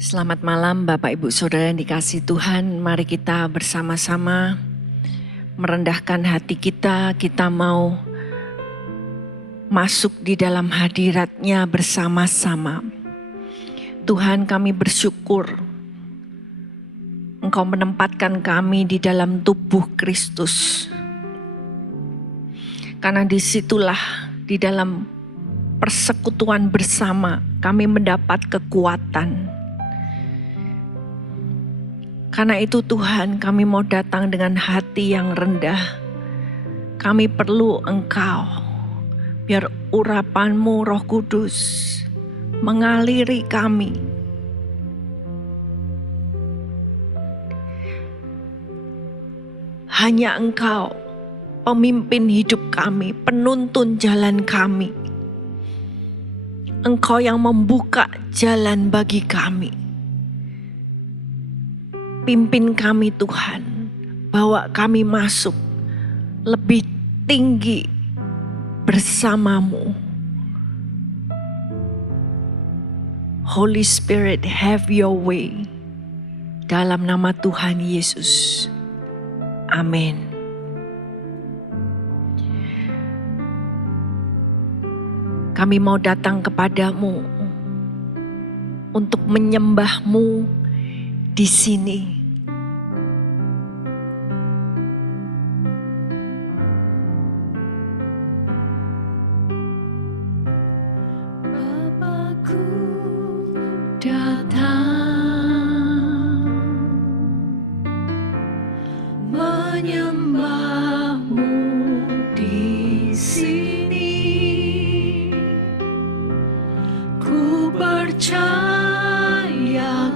Selamat malam Bapak Ibu Saudara yang dikasihi Tuhan. Mari kita bersama-sama merendahkan hati kita. Kita mau masuk di dalam hadirat-Nya bersama-sama. Tuhan, kami bersyukur Engkau menempatkan kami di dalam tubuh Kristus. Karena disitulah di dalam persekutuan bersama kami mendapat kekuatan. Karena itu Tuhan, kami mau datang dengan hati yang rendah. Kami perlu Engkau. Biar urapan-Mu Roh Kudus mengaliri kami. Hanya Engkau, pemimpin hidup kami, penuntun jalan kami. Engkau yang membuka jalan bagi kami. Pimpin kami Tuhan, bawa kami masuk lebih tinggi bersama-Mu. Holy Spirit, have your way. Dalam nama Tuhan Yesus. Amin. Kami mau datang kepadamu untuk menyembah-Mu di sini. Bapakku datang menyembah-Mu di sini. Ku percaya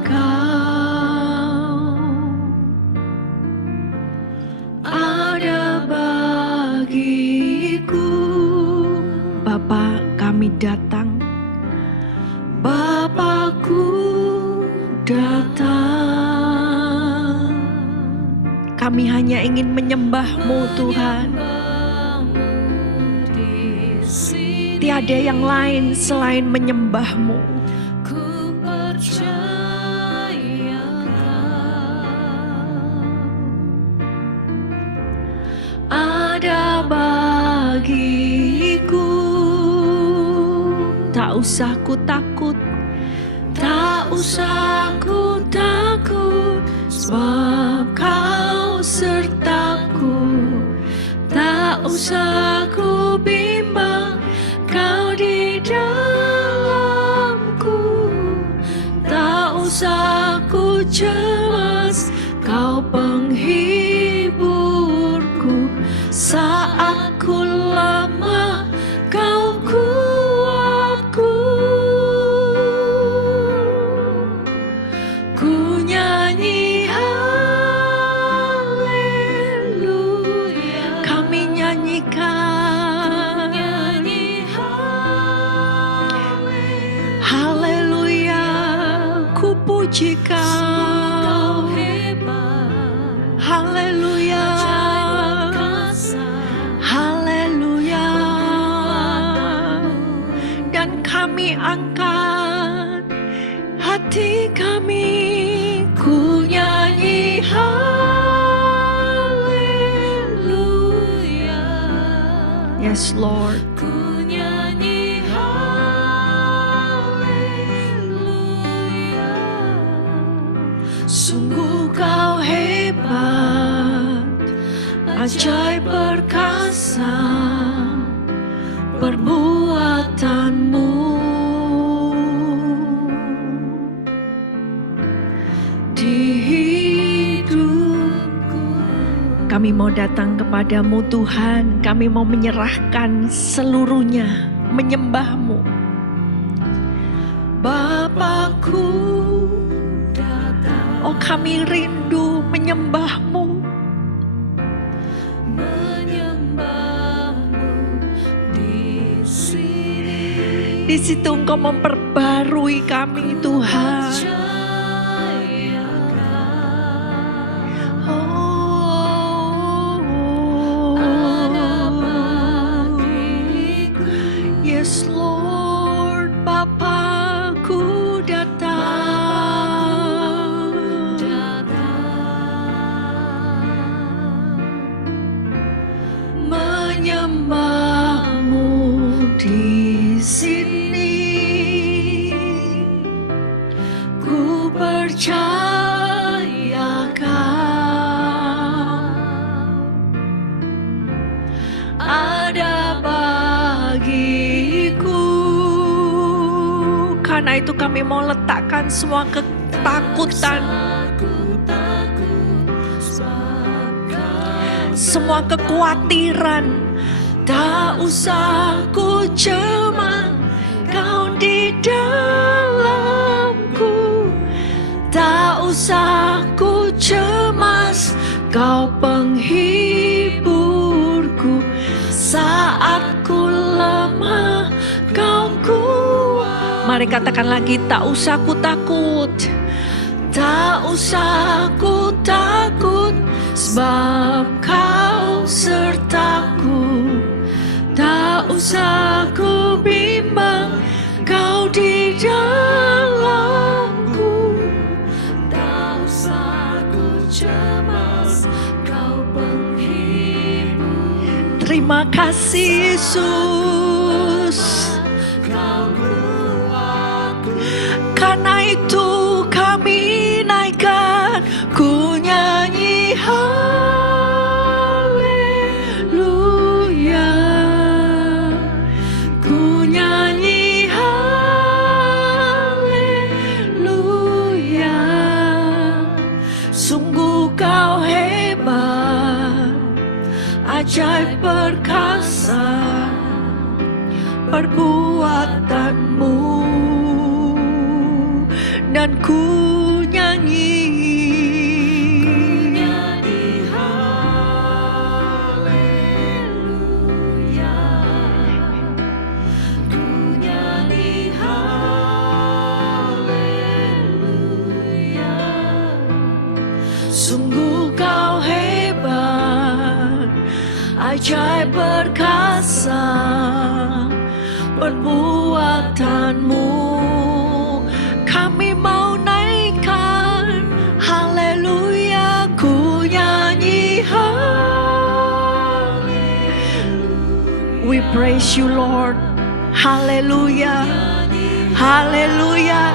Kau ada bagiku. Bapa, kami datang. Bapakku datang. Kami hanya ingin menyembah-Mu Tuhan. Tiada yang lain selain menyembah-Mu. Ku percaya ada bagiku. Tak usah ku takut, tak usah ku takut, sebab Kau sertaku. Tak usah ku bimbang, Kau di dalamku. Tak usah ku cemas, Kau penghiburku. Saat ku lemah, Kau kuatku. Ku nyanyi haleluya. Kami nyanyikan haleluya. Ku puji Kau, haleluya, haleluya. Dan kami angkat hati kami, ku nyanyi haleluya. Yes Lord. Ku nyanyi haleluya. Sungguh Kau hebat, ajaib perkasa perbuatan-Mu. Di hidupku kami mau datang kepadamu Tuhan. Kami mau menyerahkan seluruhnya, menyembah-Mu. Bapakku datang. Oh, kami rindu menyembah-Mu. Menyembah-Mu di sini. Di situ Engkau memperbarui kami Tuhan. Yes Lord, Bapakku datang. di sini, ku percaya Kau ada bagiku. Karena itu kami mau letakkan semua ketakutan, semua kekhawatiran. Tak usah ku cemas, Kau di dalamku. Tak usah ku cemas, Kau penghiburku. Saat ku lemah, Kau kuat. Mari katakan lagi, tak usah ku takut. Tak usah ku takut, sebab Kau sertaku. Tak usah ku bimbang, Kau di dalamku. Tak usah ku cemas, Kau penghibur. Terima kasih Yesus. Kau kuatku. Karena itu kami naikkan, ku nyanyi haleluya. Ku nyanyi haleluya. Sungguh Kau hebat, ajaib perkasa perbuatanmu, dan ku nyanyi haleluya. Ku nyanyi haleluya. Sungguh Kau hebat, ajaib perkasa perbuatanmu. Kami mau naikkan haleluya, ku nyanyi haleluya. We praise you Lord, haleluya, haleluya.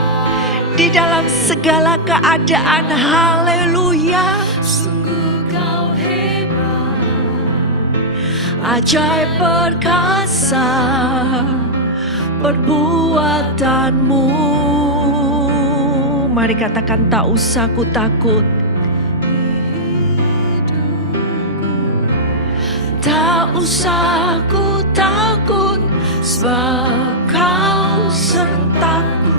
Di dalam segala keadaan, haleluya. Sungguh Kau hebat, ajaib perkasa perbuatanmu. Mari katakan, tak usah ku takut. Tak usah ku takut, sebab Kau sertaku.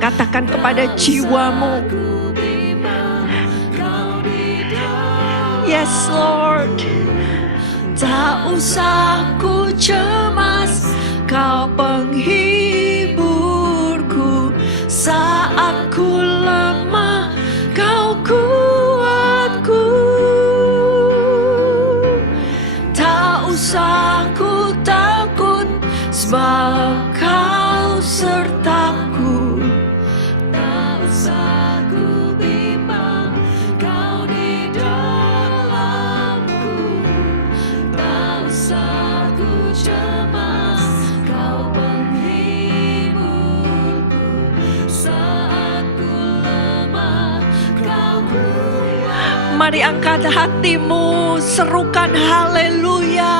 Katakan kepada jiwamu, yes Lord. Tak usah ku cemas, Kau penghiburku. Saat ku lemah, Kau kuatku. Tak usah ku takut, sebab Kau sertaku. Tak usah ku bimbang, Kau di dalamku. Tak usah ku cemas, Kau penghiburku. Saat ku lemah, Kau kuat. Mari angkat hatimu, serukan haleluya.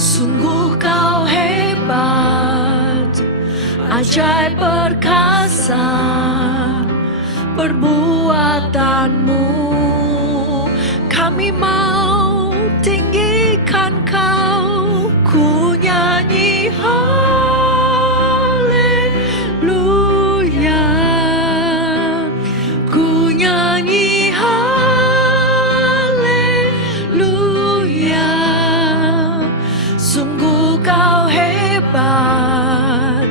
Sungguh Kau hebat, ajaib perkasa perbuatanmu. Kami mau tinggikan Kau, ku nyanyi haleluya. Ku nyanyi haleluya. Sungguh Kau hebat,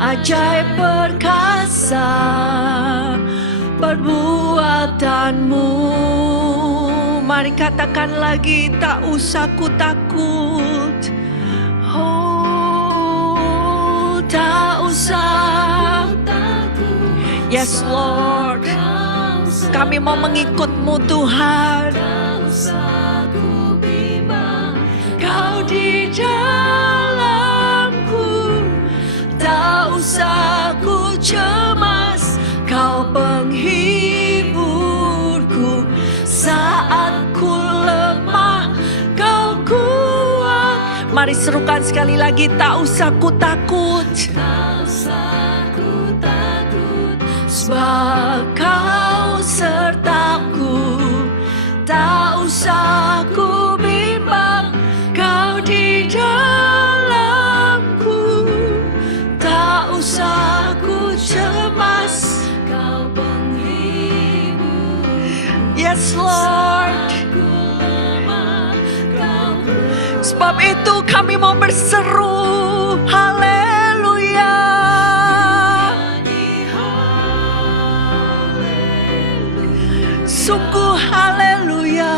ajaib perkasa perbuatanmu. Mari katakan lagi, tak usah ku takut. Oh, tak usah. Yes Lord, kami mau mengikut-Mu Tuhan. Kau di dalamku, tak usah ku cemas. Kau penghiburku saat ku lemah, Kau kuat. Mari serukan sekali lagi, tak usah ku takut. Sebab Kau sertaku, tak usah ku bimbang. Kau di dalamku, tak usah ku cemas. Kau penghibur. Yes Lord. Sebab itu kami mau berseru, haleluya. Sungguh haleluya.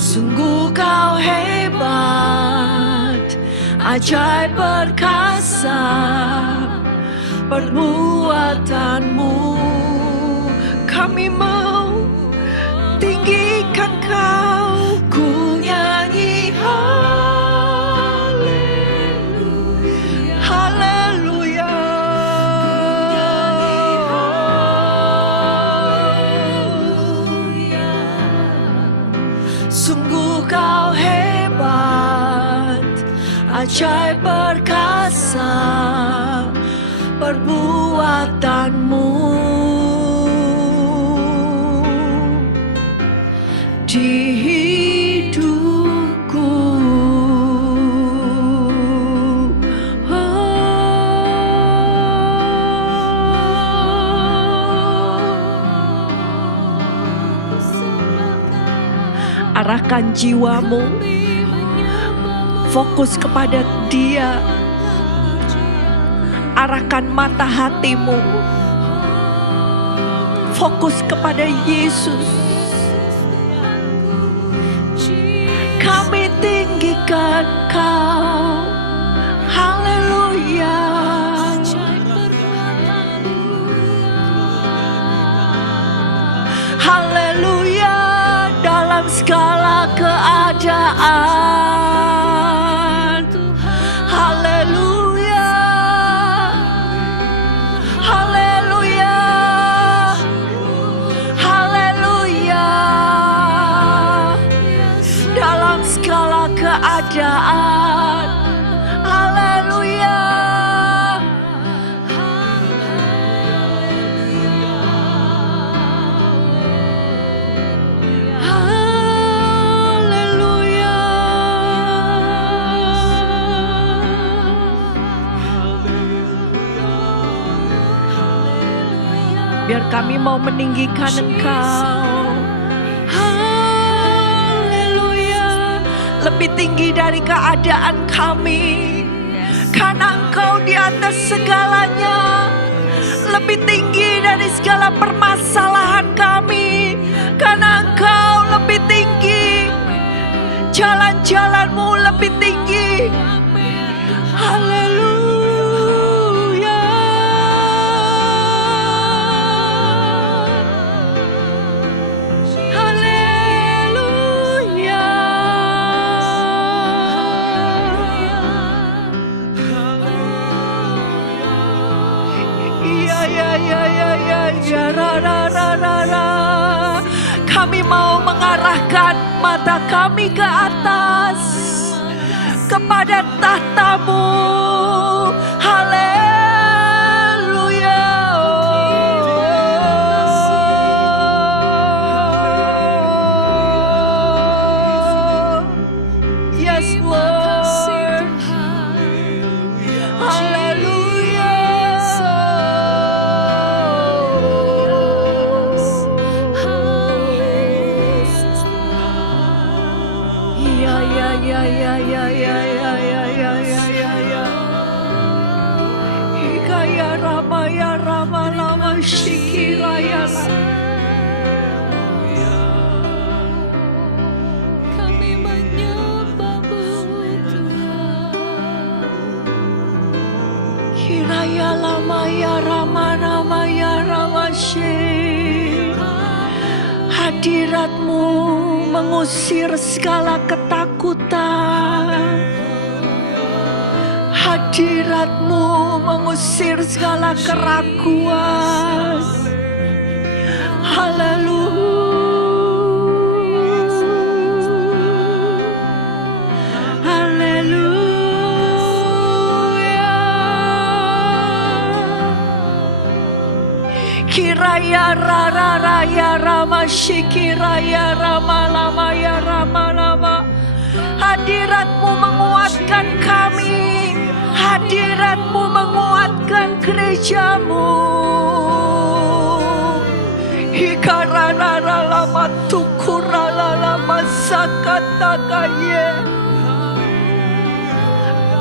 Sungguh Kau hebat, ajaib perkasa perbuatanmu. Kami mau tinggikan Kau, ku nyanyi haleluya, haleluya. Sungguh Kau hebat, ajaib perkasa perbuatanmu. Di hidupku, arahkan jiwamu, fokus kepada Dia. Arahkan mata hatimu, fokus kepada Yesus. Kami tinggikan Kau, haleluya. Haleluya, dalam segala keadaan. Haleluya, haleluya, haleluya. Dalam segala keadaan, haleluya. Haleluya. Biar kami mau meninggikan Engkau. Haleluya. Lebih tinggi dari keadaan kami, karena Engkau di atas segalanya. Lebih tinggi dari segala permasalahan kami, karena Engkau lebih tinggi. Jalan-jalan-Mu lebih tinggi. Haleluya. Haleluya. Ya, kami mau mengarahkan mata kami ke atas, kepada tahta-Mu. Haleluya. Yes Lord. Haleluya. Ya Rama, ya Rama, Lama Shikira, ya Hadirat-Mu mengusir segala ketakutan. Hadirat-Mu mengusir segala keraguan. Haleluya. Kiraya rara raya rama shikiraya rama lama ya rama lama. Hadirat-Mu menguatkan kami. Hadirat-Mu menguatkan gereja-Mu. Hikarana lama tukurala lama sakatakaye.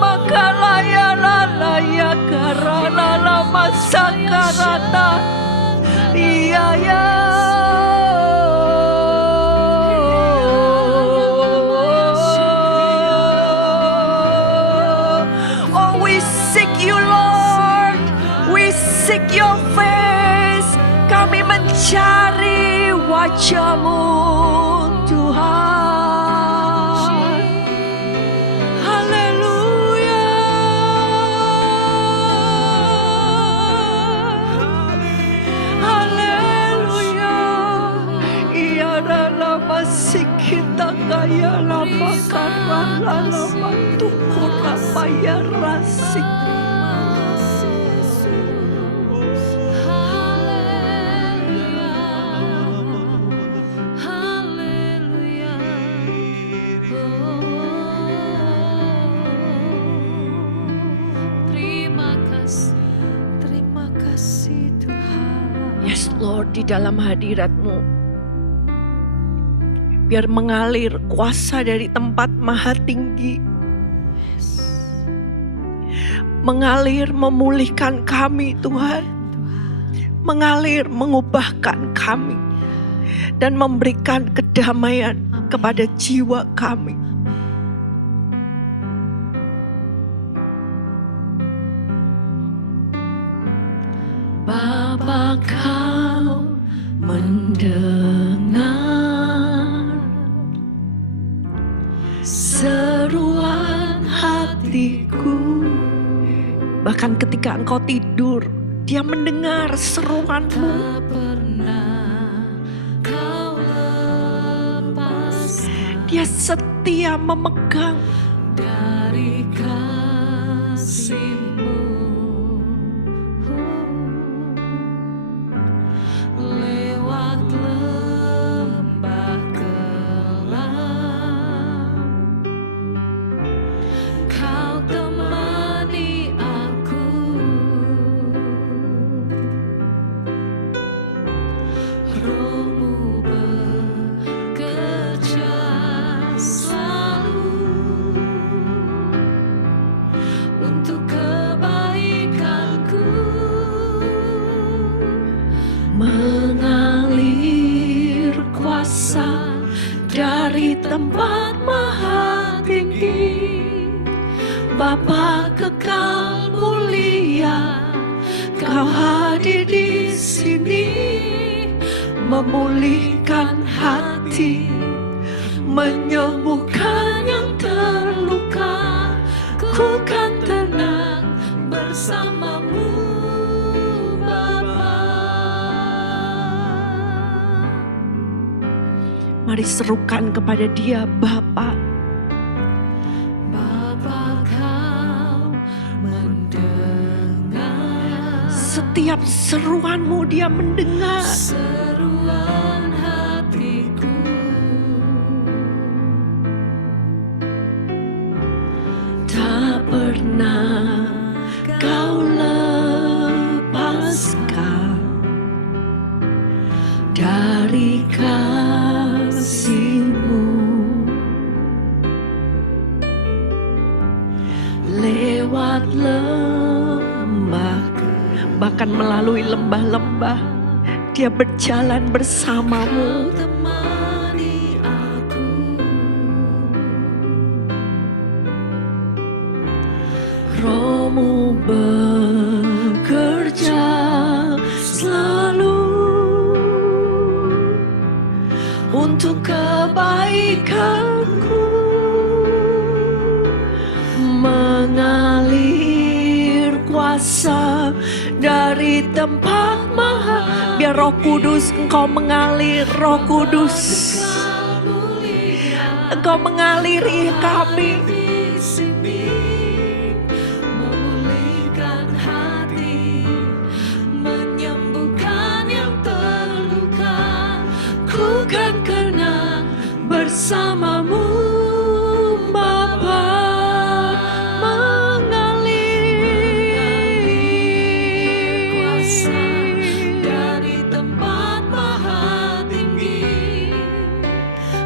Makalaya lalaya karana lama sakarata. Iya ya. Oh, we seek you, Lord. We seek your face. Kami mencari wajah-Mu, Tuhan. Sikita kaya lama karana lama tukura paya rasik. Terima kasih Tuhan. Yes Lord, di dalam hadirat-Mu biar mengalir kuasa dari tempat maha tinggi. Mengalir memulihkan kami Tuhan. Mengalir mengubahkan kami. Dan memberikan kedamaian kepada jiwa kami. Bapa, Kau mendengar seruan hatiku. Bahkan ketika engkau tidur, Dia mendengar seruan-Mu. Dia setia memegang dari kasih-Mu. Lewat lembah kelam, Kau temani aku. Roh-Mu bekerja selalu untuk kebaikanku. Mengalir kuasa dari tempat maha tinggi. Bapa kekal mulia, Kau hadir di sini, memulihkan hati, menyembuhkan yang terluka. Ku kan tenang bersama-Mu, Bapa. Mari serukan kepada Dia, Bapa. Bapa, Kau mendengar. Setiap seruan-Mu Dia mendengar. Seruan hatiku. Tak pernah Kau lepaskan dari kasih-Mu. Lewat lembah, bahkan melalui lembah-lembah, Dia berjalan bersama-Mu. Roh-Mu bekerja selalu tempat maha. Biar Roh Kudus Engkau mengalir, Roh Kudus Engkau mengaliri kami. Memulihkan hati, menyembuhkan yang terluka. Ku kan kenang bersamamu Bapa. Mengalir kuasa dari tempat maha tinggi.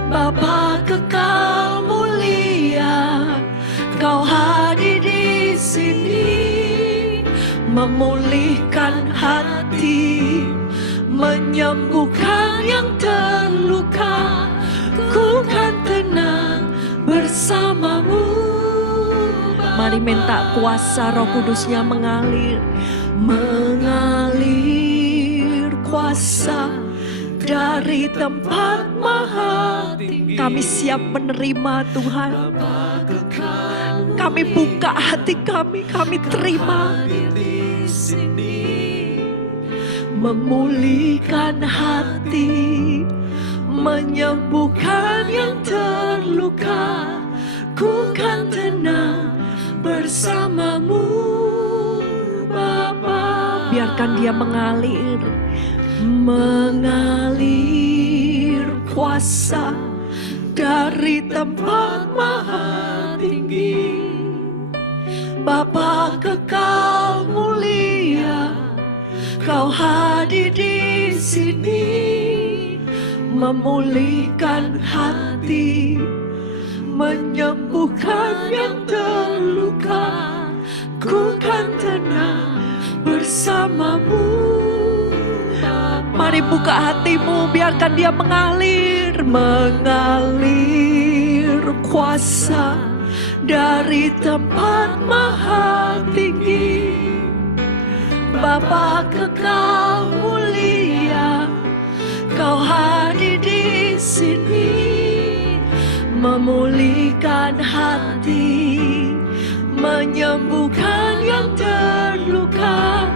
Bapa kekal mulia, Kau hadir di sini, memulihkan hati, menyembuhkan yang terluka. Ku kan tenang bersamamu. Mari minta kuasa Roh Kudusnya mengalir. Mengalir kuasa dari tempat maha tinggi. Kami siap menerima Tuhan. Kami buka hati kami terima. Di sini memulihkan hati, menyembuhkan yang terluka. Ku kan tenang bersamamu Bapa. Biarkan dia mengalir. Mengalir kuasa dari tempat maha tinggi. Bapa kekal mulia, Kau hadir di sini, memulihkan hati, menyembuhkan yang terluka. Ku kan tenang bersamamu. Mari buka hatimu, biarkan dia mengalir. Mengalir kuasa dari tempat maha tinggi. Bapa kekal mulia, Kau hadir di sini, memulihkan hati, menyembuhkan yang terluka.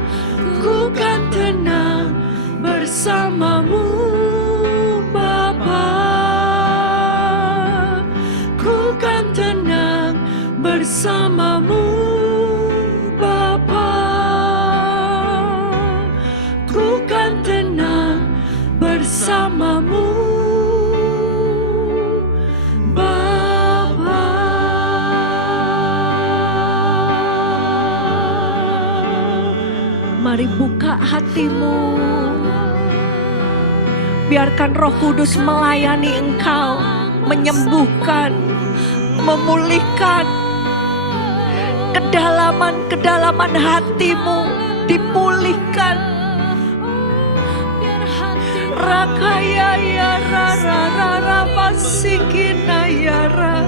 Ku kan tenang bersamamu Bapa. Ku kan tenang bersamamu Bapa. Ku kan tenang bersamamu Bapa. Mari buka hatimu. Biarkan Roh Kudus melayani engkau, menyembuhkan, memulihkan kedalaman hatimu, dipulihkan. Rakaya ya rara rara pasikina ya ra.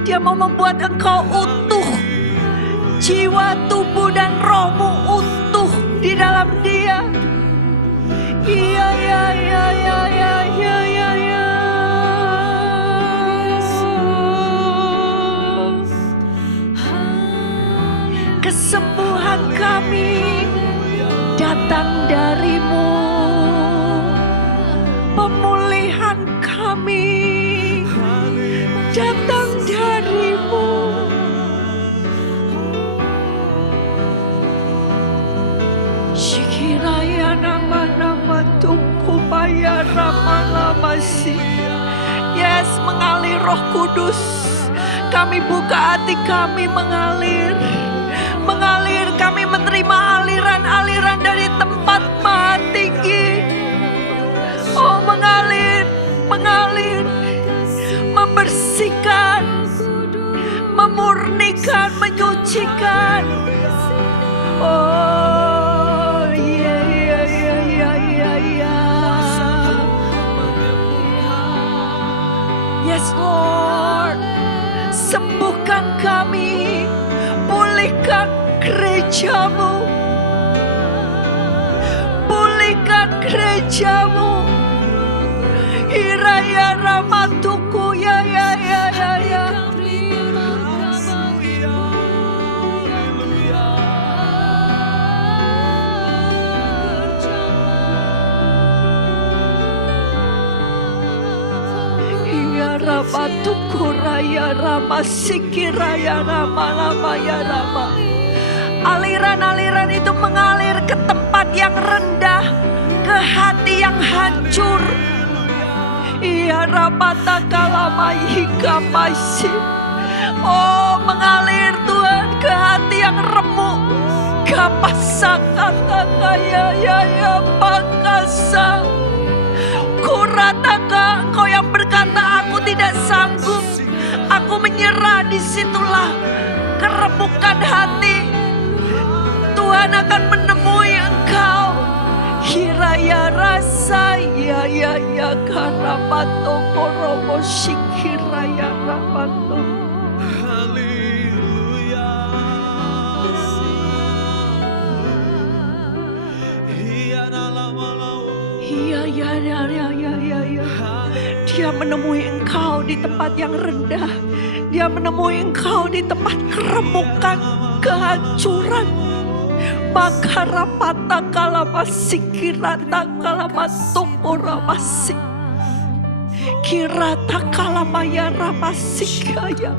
Dia mau membuat engkau utuh. Jiwa, tubuh, dan rohmu utuh di dalam Dia. Iya, ya, ya, ya, ya, ya, ya, ya. Kesembuhan kami datang darimu. Pemulihan kami datang darimu. Shikiraya nama-nama tungku bayar lama-lama sih. Yes, mengalir Roh Kudus. Kami buka hati kami mengalir. Mengalir, kami menerima aliran-aliran dari tempat maha tinggi. Oh, mengalir, mengalir, membersihkan, memurnikan, menyucikan. Oh, iya, iya, iya, iya, iya, iya. Yes, Lord. Sembuhkan kami, pulihkan gerejamu, pulihkan gerejamu. Hiraya ramatuku ya ya ya ya ya. batu kuraya rama sikiraya rama lama ya rama. Aliran-aliran itu mengalir ke tempat yang rendah, ke hati yang hancur. Iya rapata kalama hika pasi. Oh mengalir Tuhan ke hati yang remuk. Kapasaka kaya ya pakasa. Kurataka engkau yang berkata aku tidak sanggup. Aku menyerah, disitulah keremukan hati. Tuhan akan menemui engkau. Hiraya rasa ya karapato koromo shikiraya rapato. Haleluya. Iya. Dia menemui engkau di tempat yang rendah. Dia menemui engkau di tempat keremukan, kehancuran. Makarapata kalamasi kirata kalamato koramasi. Kirata kalamaya ramasi kaya.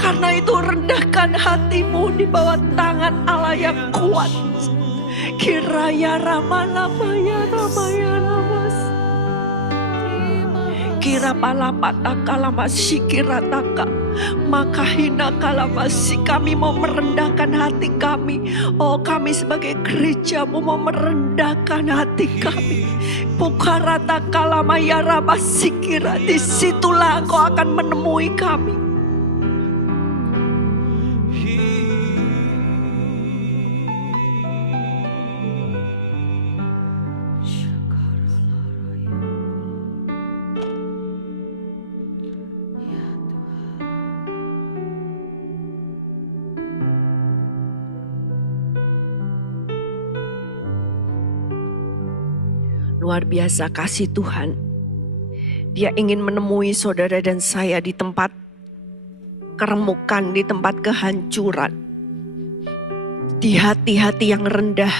Karena itu rendahkan hatimu di bawah tangan Allah yang kuat. Kiraya ramaya ramas. Kira palapata kalamasi kirataka. Maka hina kalamasi, kami mau merendahkan hati kami. Oh kami sebagai gerejamu mau merendahkan hati kami. Pukarata kalamaya ramasi kira. Disitulah engkau akan menemui kami. Luar biasa kasih Tuhan. Dia ingin menemui saudara dan saya di tempat keremukan, di tempat kehancuran. Di hati-hati yang rendah.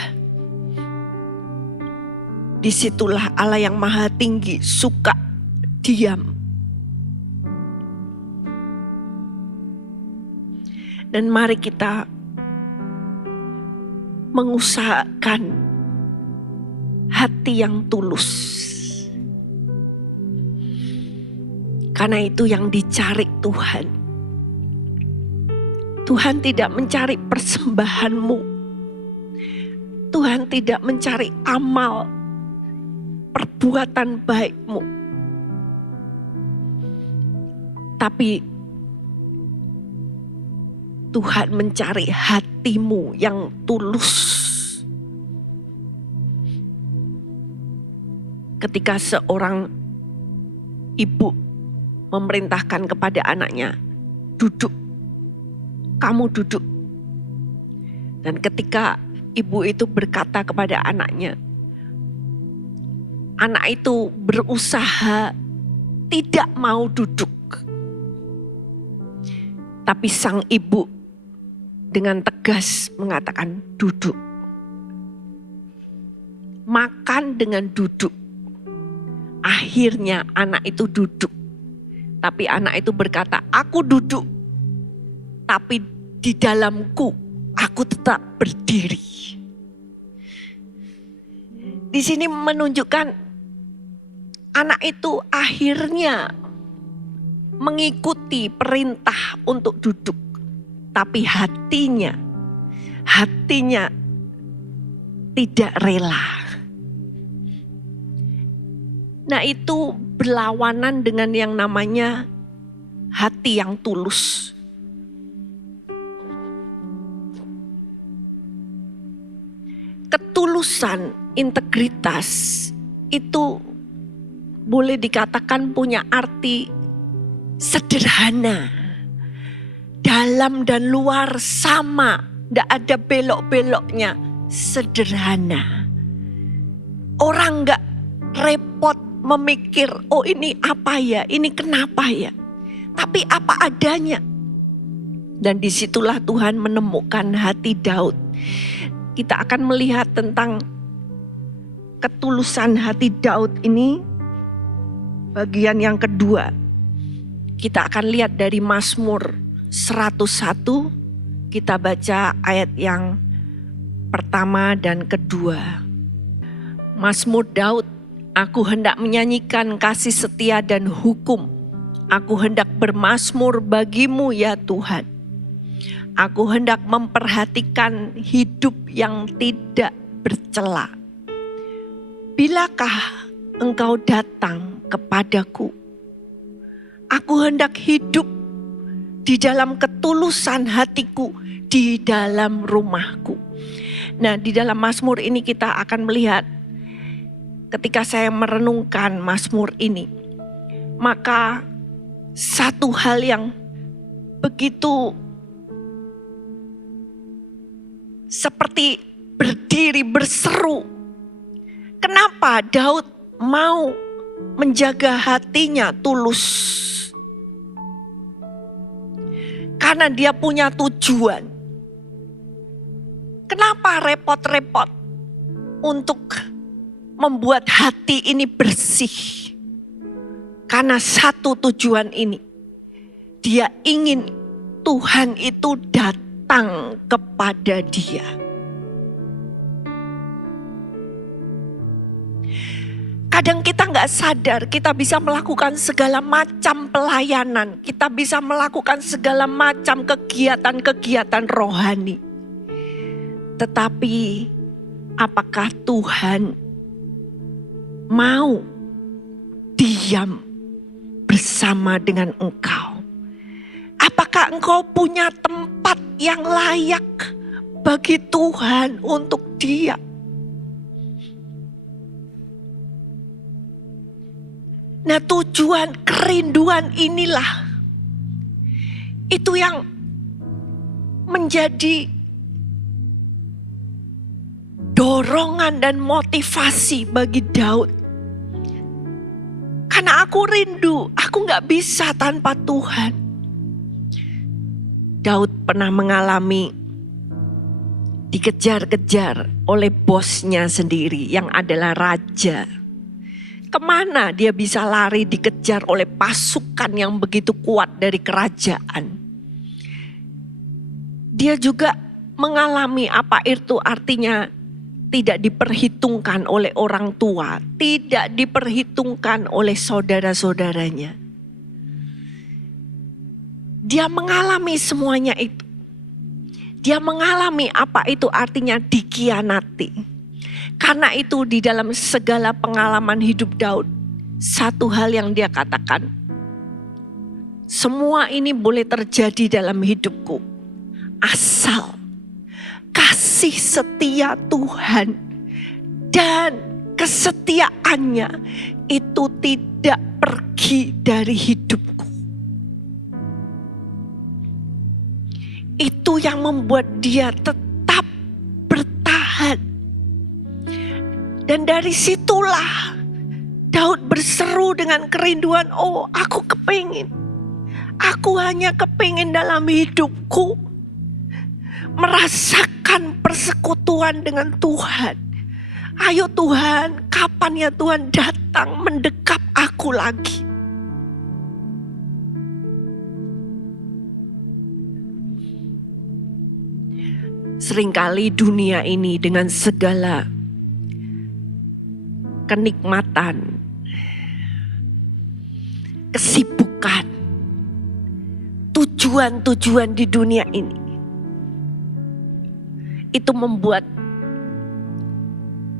Disitulah Allah yang maha tinggi suka diam. Dan mari kita mengusahakan hati yang tulus. Karena itu yang dicari Tuhan. Tuhan tidak mencari persembahanmu. Tuhan tidak mencari amal, perbuatan baikmu. Tapi Tuhan mencari hatimu yang tulus. Ketika seorang ibu memerintahkan kepada anaknya, duduk, kamu duduk. Dan ketika ibu itu berkata kepada anaknya, anak itu berusaha tidak mau duduk. Tapi sang ibu dengan tegas mengatakan duduk. Makan dengan duduk. Akhirnya anak itu duduk. Tapi anak itu berkata, aku duduk. Tapi di dalamku aku tetap berdiri. Di sini menunjukkan anak itu akhirnya mengikuti perintah untuk duduk. Tapi hatinya tidak rela. Nah itu berlawanan dengan yang namanya hati yang tulus. Ketulusan, integritas itu boleh dikatakan punya arti sederhana. Dalam dan luar sama, tidak ada belok-beloknya, sederhana. Orang gak repot memikir, oh ini apa ya, ini kenapa ya. Tapi apa adanya. Dan disitulah Tuhan menemukan hati Daud. Kita akan melihat tentang ketulusan hati Daud ini bagian yang kedua. Kita akan lihat dari Mazmur 101, kita baca ayat yang pertama dan kedua. Mazmur Daud, aku hendak menyanyikan kasih setia dan hukum. Aku hendak bermazmur bagimu ya Tuhan. Aku hendak memperhatikan hidup yang tidak bercela. Bilakah engkau datang kepadaku? Aku hendak hidup di dalam ketulusan hatiku, di dalam rumahku. Nah, di dalam Mazmur ini kita akan melihat ketika saya merenungkan Mazmur ini, maka satu hal yang begitu seperti berdiri berseru. Kenapa Daud mau menjaga hatinya tulus? Karena dia punya tujuan. Kenapa repot-repot untuk membuat hati ini bersih? Karena satu tujuan ini. Dia ingin Tuhan itu datang kepada dia. Kadang kita nggak sadar, kita bisa melakukan segala macam pelayanan. Kita bisa melakukan segala macam kegiatan-kegiatan rohani. Tetapi apakah Tuhan mau diam bersama dengan engkau? Apakah engkau punya tempat yang layak bagi Tuhan untuk diam? Nah, tujuan kerinduan inilah itu yang menjadi dorongan dan motivasi bagi Daud. Karena aku rindu, aku gak bisa tanpa Tuhan. Daud pernah mengalami dikejar-kejar oleh bosnya sendiri yang adalah raja. Kemana dia bisa lari dikejar oleh pasukan yang begitu kuat dari kerajaan. Dia juga mengalami apa itu artinya tidak diperhitungkan oleh orang tua. Tidak diperhitungkan oleh saudara-saudaranya. Dia mengalami semuanya itu. Dia mengalami apa itu artinya dikhianati. Karena itu di dalam segala pengalaman hidup Daud, satu hal yang dia katakan, semua ini boleh terjadi dalam hidupku, asal kasih setia Tuhan dan kesetiaannya itu tidak pergi dari hidupku. Itu yang membuat dia tetap bertahan. Dan dari situlah Daud berseru dengan kerinduan, oh aku kepingin. Aku hanya kepingin dalam hidupku merasakan persekutuan dengan Tuhan. Ayo Tuhan, kapan ya Tuhan datang mendekap aku lagi. Seringkali dunia ini dengan segala kenikmatan, kesibukan, tujuan-tujuan di dunia ini, itu membuat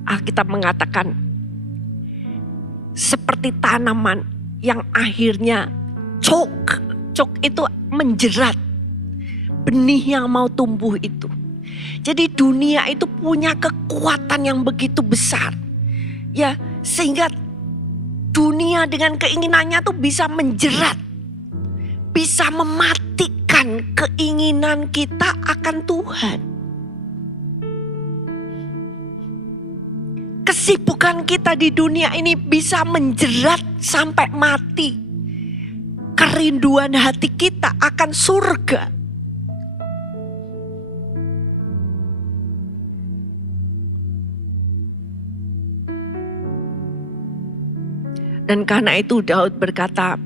Alkitab mengatakan seperti tanaman yang akhirnya cok itu menjerat benih yang mau tumbuh itu. Jadi dunia itu punya kekuatan yang begitu besar. Ya, sehingga dunia dengan keinginannya tuh bisa menjerat, bisa mematikan keinginan kita akan Tuhan. Kesibukan kita di dunia ini bisa menjerat sampai mati kerinduan hati kita akan surga. Dan karena itu Daud berkata,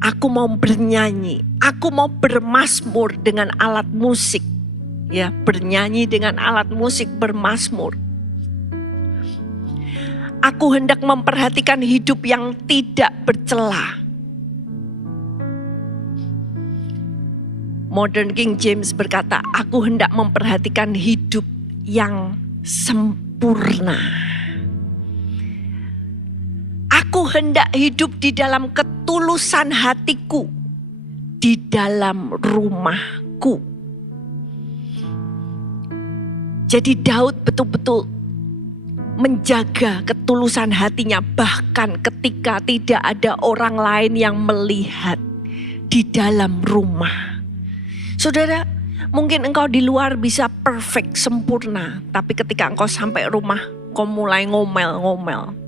aku mau bernyanyi, aku mau bermazmur dengan alat musik. Ya, bernyanyi dengan alat musik, bermazmur. Aku hendak memperhatikan hidup yang tidak bercela. Modern King James berkata, aku hendak memperhatikan hidup yang sempurna. Aku hendak hidup di dalam ketulusan hatiku, di dalam rumahku. Jadi Daud betul-betul menjaga ketulusan hatinya, bahkan ketika tidak ada orang lain yang melihat di dalam rumah. Saudara, mungkin engkau di luar bisa perfect, sempurna, tapi ketika engkau sampai rumah, kau mulai ngomel-ngomel.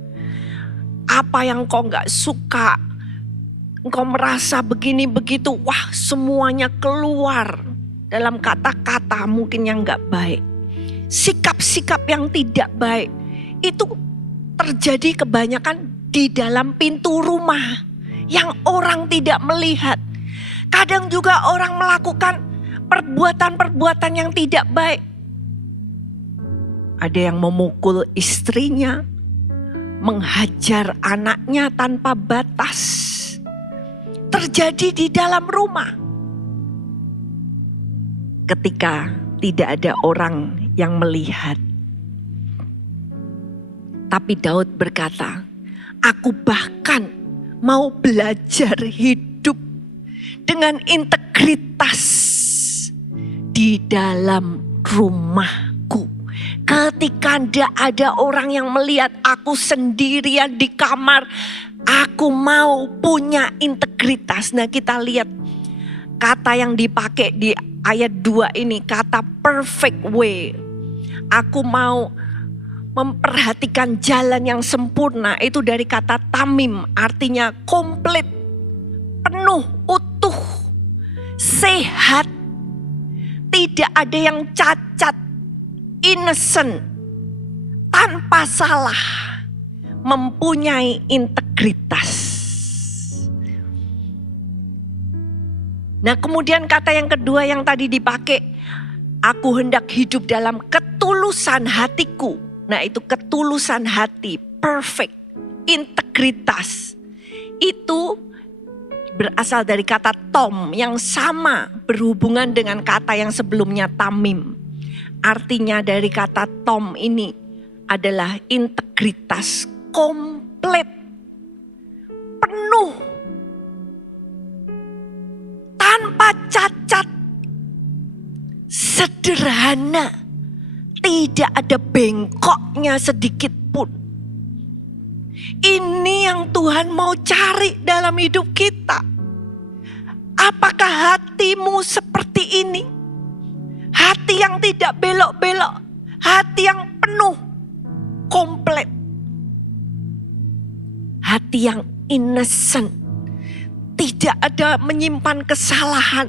Apa yang kau gak suka, engkau merasa begini begitu, wah semuanya keluar dalam kata-kata mungkin yang gak baik. Sikap-sikap yang tidak baik itu terjadi kebanyakan di dalam pintu rumah yang orang tidak melihat. Kadang juga orang melakukan perbuatan-perbuatan yang tidak baik. Ada yang memukul istrinya, menghajar anaknya tanpa batas. Terjadi di dalam rumah. Ketika tidak ada orang yang melihat. Tapi Daud berkata, aku bahkan mau belajar hidup dengan integritas di dalam rumahku. Ketika tidak ada orang yang melihat, aku sendirian di kamar, aku mau punya integritas. Nah, kita lihat kata yang dipakai di ayat 2 ini, kata perfect way. Aku mau memperhatikan jalan yang sempurna, itu dari kata tamim, artinya komplit, penuh, utuh, sehat, tidak ada yang cacat, innocent, tanpa salah, mempunyai integritas. Nah, kemudian kata yang kedua yang tadi dipakai, aku hendak hidup dalam ketulusan hatiku. Nah, itu ketulusan hati, perfect, integritas. Itu berasal dari kata tom yang sama berhubungan dengan kata yang sebelumnya tamim. Artinya dari kata tom ini adalah integritas komplit, penuh, tanpa cacat, sederhana, tidak ada bengkoknya sedikit pun. Ini yang Tuhan mau cari dalam hidup kita. Apakah hatimu seperti ini? Hati yang tidak belok-belok, hati yang penuh, komplit, hati yang innocent, tidak ada menyimpan kesalahan,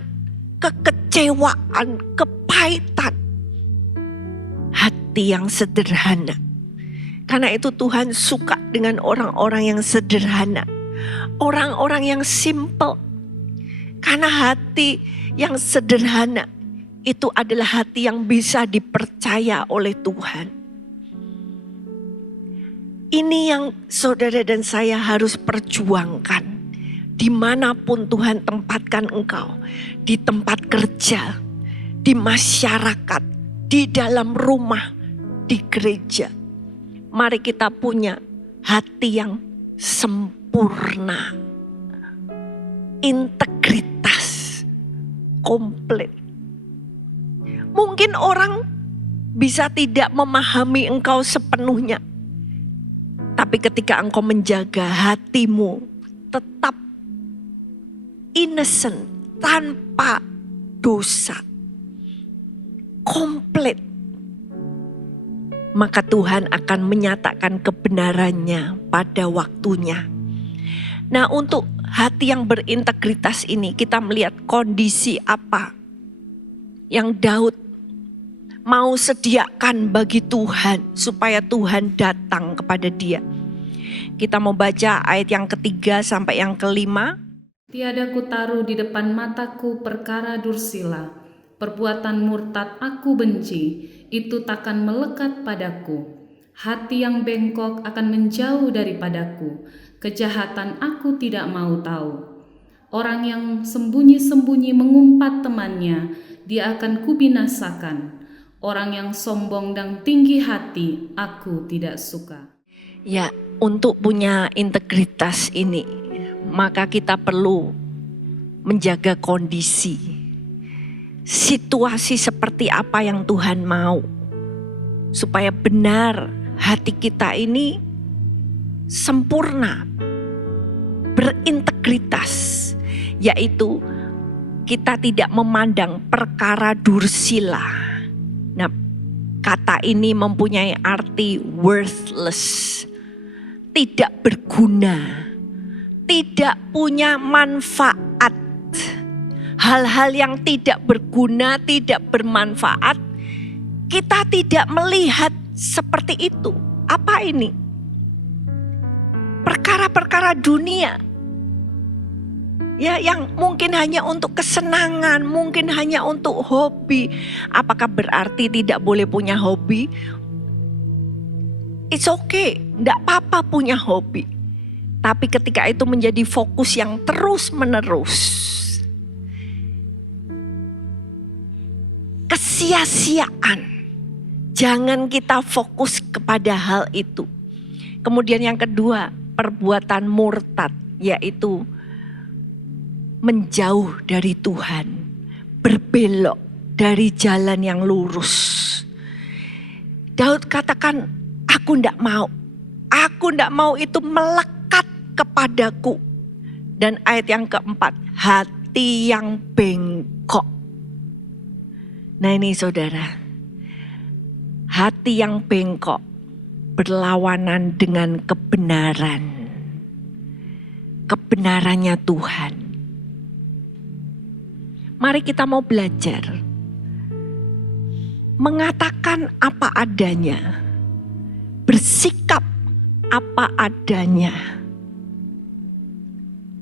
kekecewaan, kepahitan. Hati yang sederhana. Karena itu Tuhan suka dengan orang-orang yang sederhana. Orang-orang yang simple. Karena hati yang sederhana itu adalah hati yang bisa dipercaya oleh Tuhan. Ini yang saudara dan saya harus perjuangkan. Dimanapun Tuhan tempatkan engkau. Di tempat kerja, di masyarakat, di dalam rumah, di gereja. Mari kita punya hati yang sempurna. Integritas komplit. Mungkin orang bisa tidak memahami engkau sepenuhnya. Tapi ketika engkau menjaga hatimu tetap innocent, tanpa dosa, komplit, maka Tuhan akan menyatakan kebenarannya pada waktunya. Nah, untuk hati yang berintegritas ini kita melihat kondisi apa yang Daud mau sediakan bagi Tuhan supaya Tuhan datang kepada dia. Kita mau baca ayat yang ketiga sampai yang kelima. Tiada kutaruh di depan mataku perkara dursila, perbuatan murtad aku benci, itu takkan melekat padaku. Hati yang bengkok akan menjauh daripadaku, kejahatan aku tidak mau tahu. Orang yang sembunyi-sembunyi mengumpat temannya, dia akan kubinasakan. Orang yang sombong dan tinggi hati, aku tidak suka. Ya, untuk punya integritas ini, maka kita perlu menjaga kondisi. Situasi seperti apa yang Tuhan mau. Supaya benar hati kita ini sempurna, berintegritas. Yaitu kita tidak memandang perkara dursila. Nah, kata ini mempunyai arti worthless, tidak berguna, tidak punya manfaat. Hal-hal yang tidak berguna, tidak bermanfaat, kita tidak melihat seperti itu. Apa ini? Perkara-perkara dunia. Ya, yang mungkin hanya untuk kesenangan, mungkin hanya untuk hobi. Apakah berarti tidak boleh punya hobi? It's okay, tidak apa-apa punya hobi. Tapi ketika itu menjadi fokus yang terus-menerus, kesia-siaan, jangan kita fokus kepada hal itu. Kemudian yang kedua, perbuatan murtad, yaitu menjauh dari Tuhan, berbelok dari jalan yang lurus. Daud katakan, aku tidak mau itu melekat kepadaku. Dan ayat yang keempat, hati yang bengkok. Nah ini saudara, hati yang bengkok berlawanan dengan kebenaran. Kebenarannya Tuhan. Mari kita mau belajar mengatakan apa adanya, bersikap apa adanya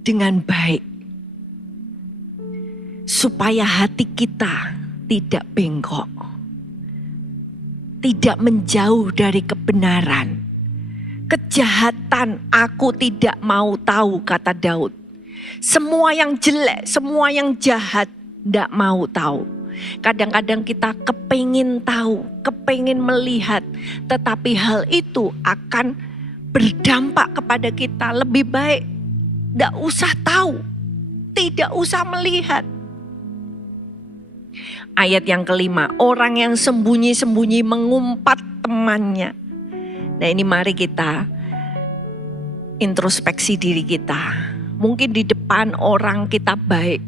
dengan baik, supaya hati kita tidak bengkok, tidak menjauh dari kebenaran. Kejahatan aku tidak mau tahu, kata Daud. Semua yang jelek, semua yang jahat, tidak mau tahu. Kadang-kadang kita kepingin tahu, kepingin melihat, tetapi hal itu akan berdampak kepada kita. Lebih baik tidak usah tahu, tidak usah melihat. Ayat yang kelima, orang yang sembunyi-sembunyi mengumpat temannya. Nah ini mari kita introspeksi diri kita. Mungkin di depan orang kita baik,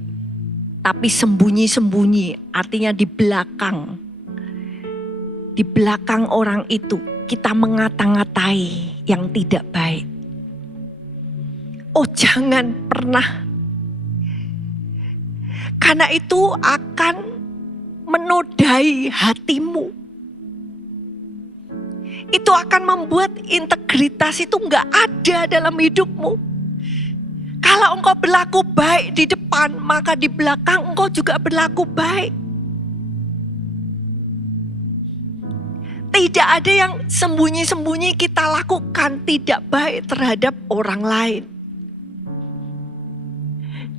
tapi sembunyi-sembunyi, artinya di belakang. Di belakang orang itu kita mengata-ngatai yang tidak baik. Oh jangan pernah. Karena itu akan menodai hatimu. Itu akan membuat integritas itu enggak ada dalam hidupmu. Kalau engkau berlaku baik di depan, maka di belakang engkau juga berlaku baik. Tidak ada yang sembunyi-sembunyi kita lakukan tidak baik terhadap orang lain.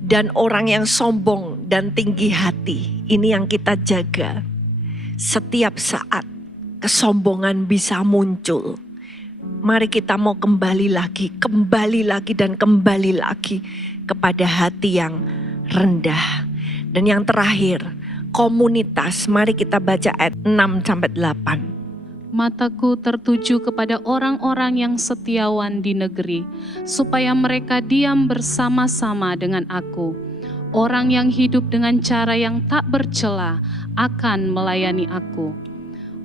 Dan orang yang sombong dan tinggi hati, ini yang kita jaga. Setiap saat kesombongan bisa muncul. Mari kita mau kembali lagi dan kembali lagi kepada hati yang rendah. Dan yang terakhir, komunitas. Mari kita baca ayat 6-8. Mataku tertuju kepada orang-orang yang setiawan di negeri, supaya mereka diam bersama-sama dengan aku. Orang yang hidup dengan cara yang tak bercela akan melayani aku.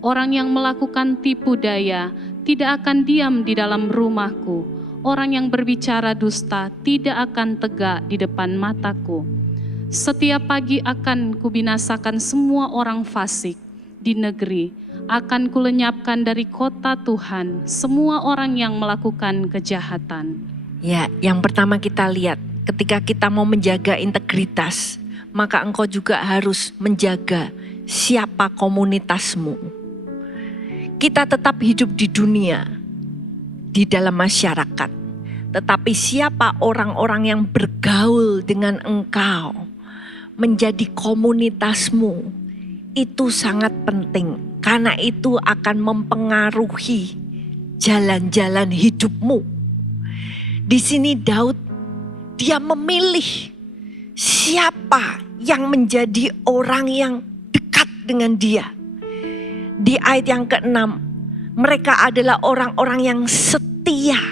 Orang yang melakukan tipu daya tidak akan diam di dalam rumahku. Orang yang berbicara dusta tidak akan tegak di depan mataku. Setiap pagi akan kubinasakan semua orang fasik di negeri. akan kulenyapkan dari kota Tuhan semua orang yang melakukan kejahatan. Ya, yang pertama kita lihat, ketika kita mau menjaga integritas, maka engkau juga harus menjaga siapa komunitasmu. Kita tetap hidup di dunia, di dalam masyarakat. Tetapi siapa orang-orang yang bergaul dengan engkau, menjadi komunitasmu, itu sangat penting. Karena itu akan mempengaruhi jalan-jalan hidupmu. Di sini Daud, dia memilih siapa yang menjadi orang yang dekat dengan dia. Di ayat yang ke-6, mereka adalah orang-orang yang setia.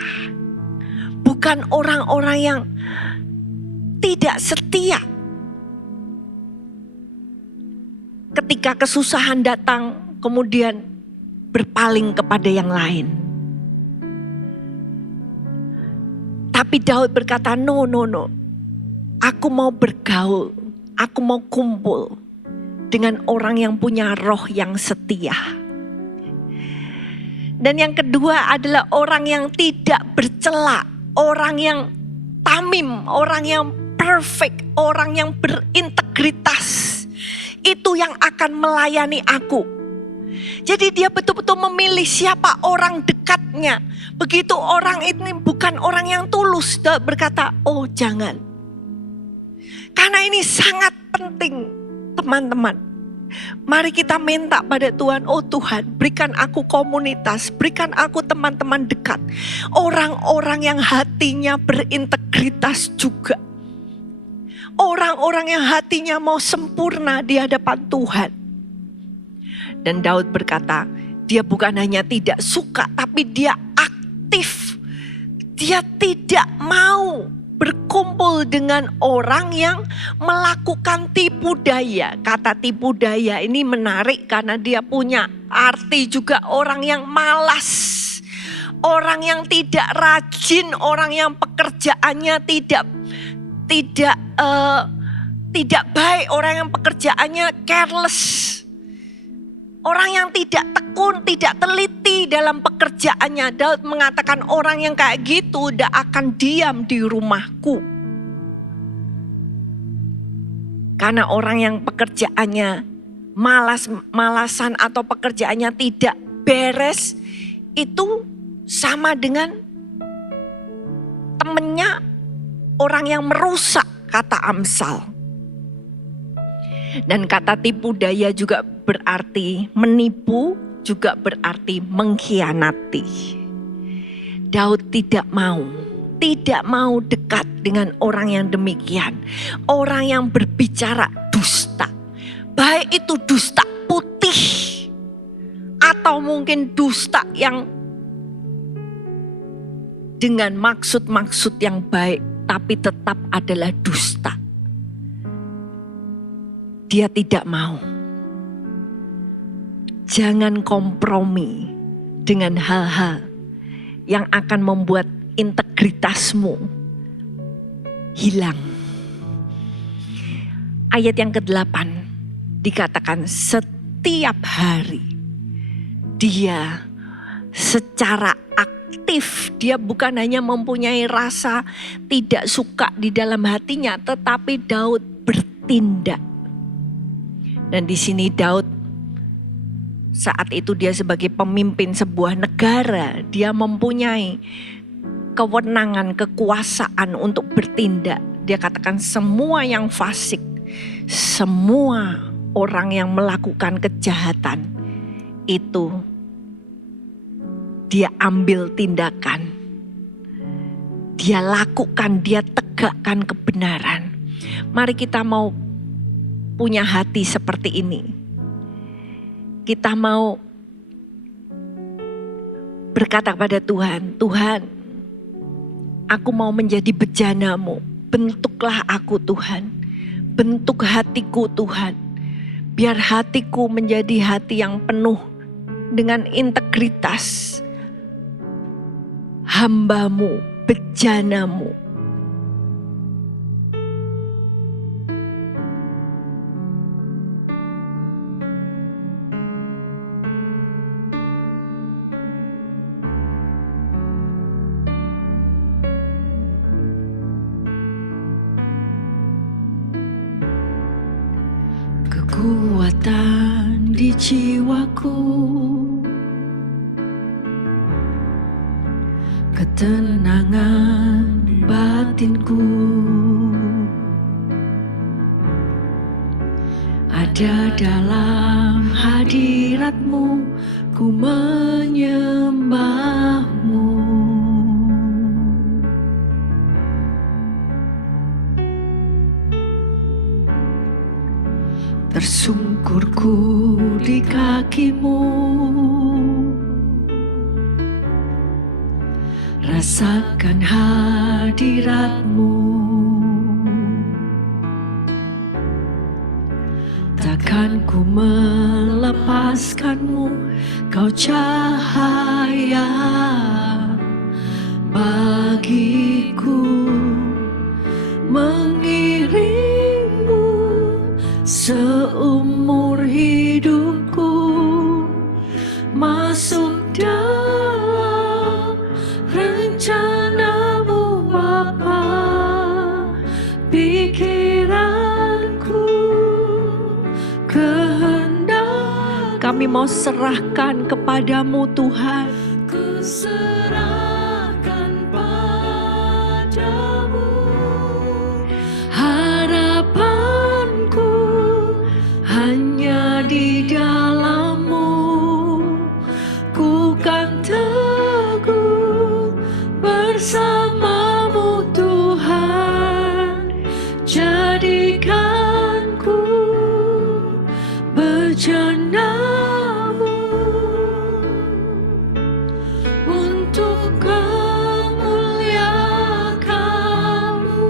Bukan orang-orang yang tidak setia. Ketika kesusahan datang, kemudian berpaling kepada yang lain. Tapi Daud berkata, no. Aku mau bergaul, aku mau kumpul dengan orang yang punya roh yang setia. Dan yang kedua adalah orang yang tidak bercela, orang yang tamim, orang yang perfect, orang yang berintegritas. Itu yang akan melayani aku. Jadi dia betul-betul memilih siapa orang dekatnya. Begitu orang ini bukan orang yang tulus, dia berkata, oh jangan. Karena ini sangat penting, teman-teman. Mari kita minta pada Tuhan, oh Tuhan berikan aku komunitas, berikan aku teman-teman dekat. Orang-orang yang hatinya berintegritas juga. Orang-orang yang hatinya mau sempurna di hadapan Tuhan. Dan Daud berkata, dia bukan hanya tidak suka, tapi dia aktif. Dia tidak mau berkumpul dengan orang yang melakukan tipu daya. Kata tipu daya ini menarik karena dia punya arti juga orang yang malas. Orang yang tidak rajin, orang yang pekerjaannya tidak baik, orang yang pekerjaannya careless. Orang yang tidak tekun, tidak teliti dalam pekerjaannya. Daud mengatakan orang yang kayak gitu tidak akan diam di rumahku. Karena orang yang pekerjaannya malasan atau pekerjaannya tidak beres, itu sama dengan temennya orang yang merusak, kata Amsal. Dan kata tipu daya juga berarti menipu, juga berarti mengkhianati. Daud tidak mau dekat dengan orang yang demikian. Orang yang berbicara dusta. Baik itu dusta putih atau mungkin dusta yang dengan maksud-maksud yang baik, tapi tetap adalah dusta. Dia tidak mau. Jangan kompromi dengan hal-hal yang akan membuat integritasmu hilang. Ayat yang ke-8 dikatakan setiap hari dia secara aktif, dia bukan hanya mempunyai rasa tidak suka di dalam hatinya, tetapi Daud bertindak. Dan di sini Daud saat itu dia sebagai pemimpin sebuah negara, dia mempunyai kewenangan, kekuasaan untuk bertindak. Dia katakan semua yang fasik, semua orang yang melakukan kejahatan itu dia ambil tindakan. Dia lakukan, dia tegakkan kebenaran. Mari kita mau punya hati seperti ini. Kita mau berkata kepada Tuhan, Tuhan, aku mau menjadi bejana-Mu. Bentuklah aku Tuhan. Bentuk hatiku Tuhan. Biar hatiku menjadi hati yang penuh dengan integritas. Hamba-Mu, bejana-Mu. kekuatan di jiwaku, ketenangan batinku, ada dalam hadirat-Mu, ku menyembah-Mu. Tersungkurku di kaki-Mu, rasakan hadirat-Mu. Takkan ku melepaskan-Mu, Kau cahaya bagiku, mengiringmu seumur hidupku, masuk dalam rencana-Mu Bapa. Pikiranku, kehendak Kami mau serahkan kepadamu Tuhan. ku serahkan padamu. Harapanku hanya di dalam-Mu, ku kan teguh bersama-Mu Tuhan. Jadikanku bejana-Mu untuk memuliakan-Mu.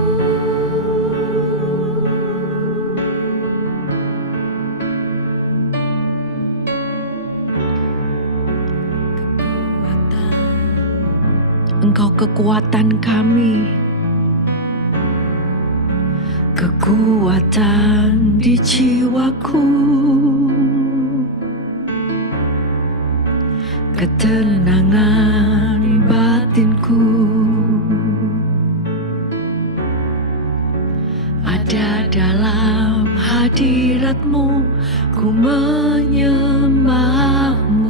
Engkau kekuatan kami, Kekuatan di jiwaku, ketenangan batinku, ada dalam hadirat-Mu, ku menyembah-Mu.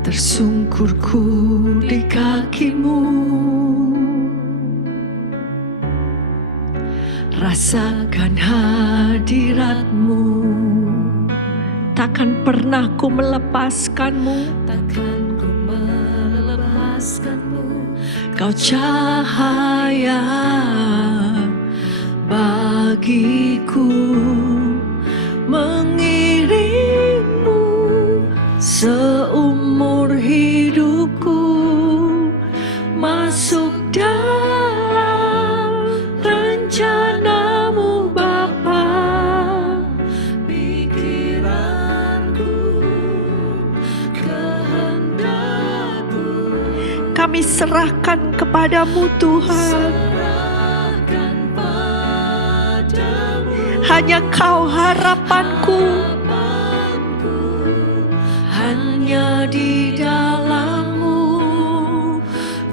Tersungkurku di kaki-Mu, rasakan hadirat-Mu. takkan pernah ku melepaskan-Mu. Takkan ku melepaskan-Mu, Kau cahaya bagiku, mengiringmu seumur hidupku, masuk dalam rencana-Mu Bapa. Pikiranku, kehendakku, Kami serahkan kepadamu Tuhan. serahkan padamu. Hanya Kau harapanku. Harapanku hanya di dalam-Mu,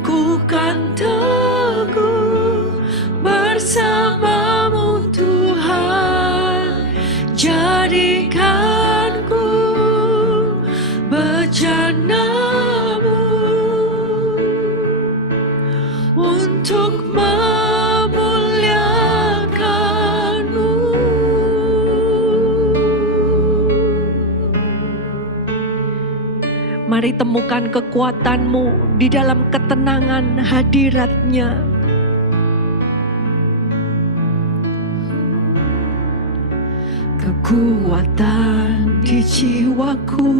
ku kan teguh bersama-Mu Tuhan. Jadikanku bejana-Mu untuk memuliakan-Mu. Mari temukan kekuatan-Mu di dalam ketenangan hadirat-Nya. Kekuatan di jiwaku,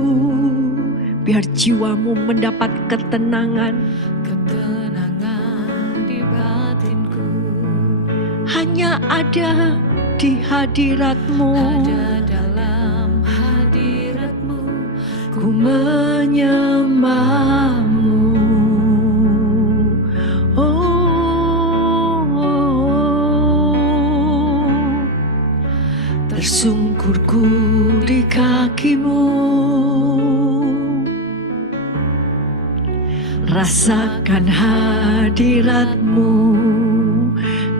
Biar jiwamu mendapat ketenangan. ketenangan di batinku, Hanya ada di hadirat-Mu. ada dalam hadirat-Mu, ku menyembah-Mu. Tersungkurku di kaki-Mu, rasakan hadirat-Mu.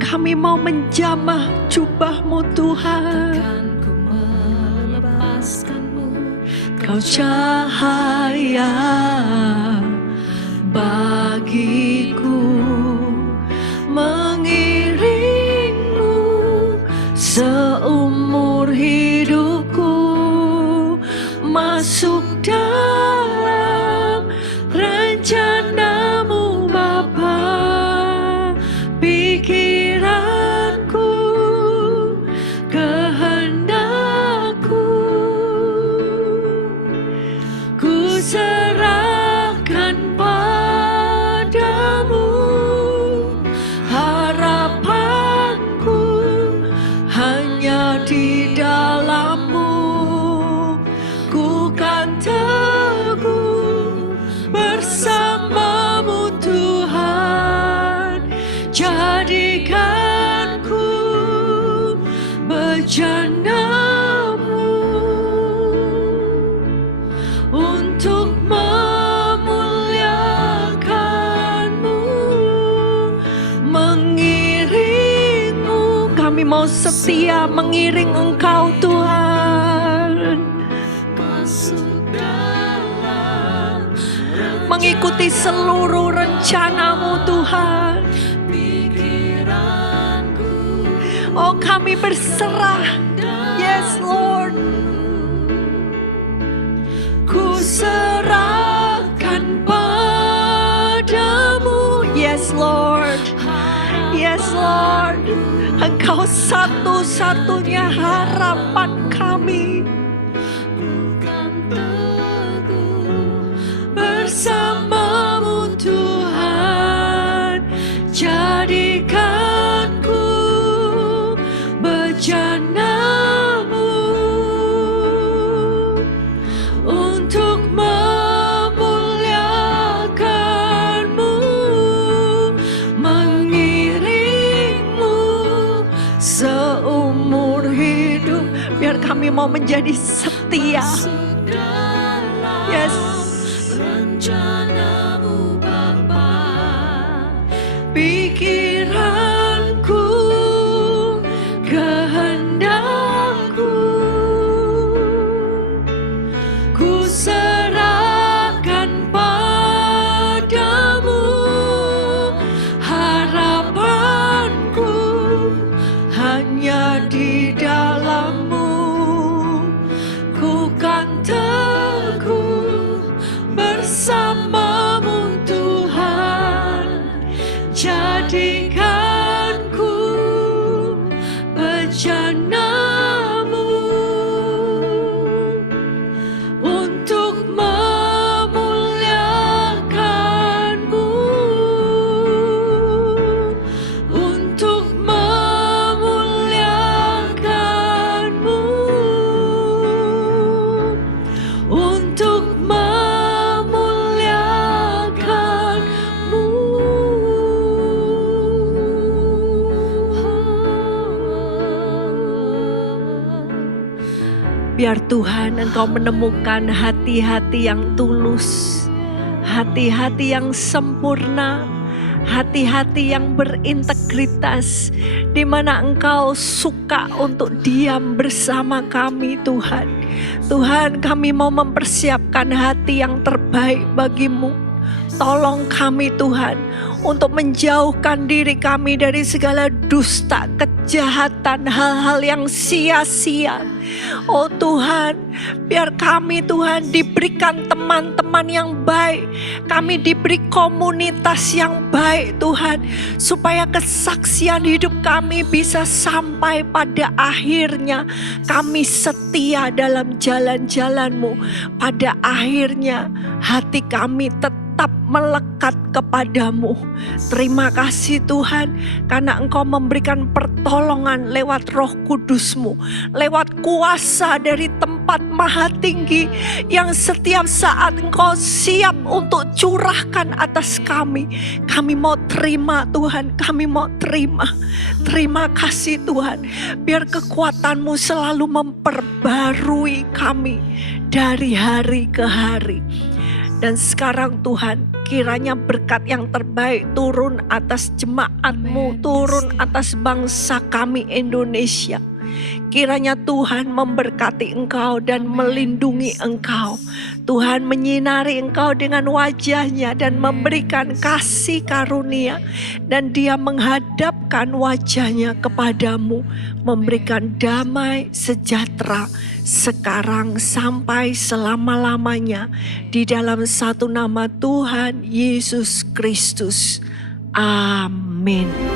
Kami mau menjamah jubah-Mu Tuhan. Takkan ku melepaskan-Mu. Kau cahaya bagiku, mengiringmu seumur hidupku, masuk dalam rencana-Mu Bapa. Pikiranku, kehendakku, ku serahkan padamu. Harapanku hanya di dalam-Mu. Ku kan teguh bersama-Mu Tuhan. Jadikanku bejana-Mu untuk memuliakan-Mu, mengiring-Mu. Kami mau setia mengiring Engkau Tuhan, mengikuti seluruh rencana-Mu Tuhan. Oh, kami berserah. Yes Lord. Ku serahkan padamu. Yes Lord. Yes Lord. Engkau satu-satunya harapan kami. Bersama-Mu Tuhan. Jadikanku bejana-Mu untuk memuliakan-Mu, mengiring-Mu seumur hidup. Biar kami mau menjadi setia. Yes. Rencana-Mu Bapa. Pikiranku, kehendakku, ku serahkan padamu. Harapanku hanya di dalam-Mu. Ku kan teguh bersama-Mu Tuhan. Jadikanku bejana-Mu untuk memuliakan-Mu, untuk memuliakan-Mu, untuk memuliakan-Mu. Biar Tuhan Engkau menemukan hati-hati yang tulus, hati-hati yang sempurna, hati-hati yang berintegritas, di mana Engkau suka untuk diam bersama kami Tuhan. Tuhan, kami mau mempersiapkan hati yang terbaik bagi-Mu. Tolong kami Tuhan untuk menjauhkan diri kami dari segala dusta, kejahatan, hal-hal yang sia-sia. Oh Tuhan, biar kami Tuhan diberikan teman-teman yang baik, kami diberi komunitas yang baik Tuhan, supaya kesaksian hidup kami bisa sampai pada akhirnya kami setia dalam jalan-jalan-Mu. Pada akhirnya hati kami tetap melekat kepadamu. Terima kasih Tuhan, karena Engkau memberikan pertolongan lewat Roh Kudus-Mu, lewat kuasa dari tempat maha tinggi yang setiap saat Engkau siap untuk curahkan atas kami. Kami mau terima Tuhan, kami mau terima. Terima kasih Tuhan, biar kekuatan-Mu selalu memperbarui kami dari hari ke hari. Dan sekarang Tuhan, kiranya berkat yang terbaik turun atas jemaat-Mu, turun atas bangsa kami Indonesia. Kiranya Tuhan memberkati Engkau dan melindungi Engkau. Tuhan menyinari Engkau dengan wajah-Nya dan memberikan kasih karunia. Dan Dia menghadapkan wajah-Nya kepadamu, memberikan damai sejahtera sekarang sampai selama-lamanya. Di dalam satu nama Tuhan Yesus Kristus. Amin.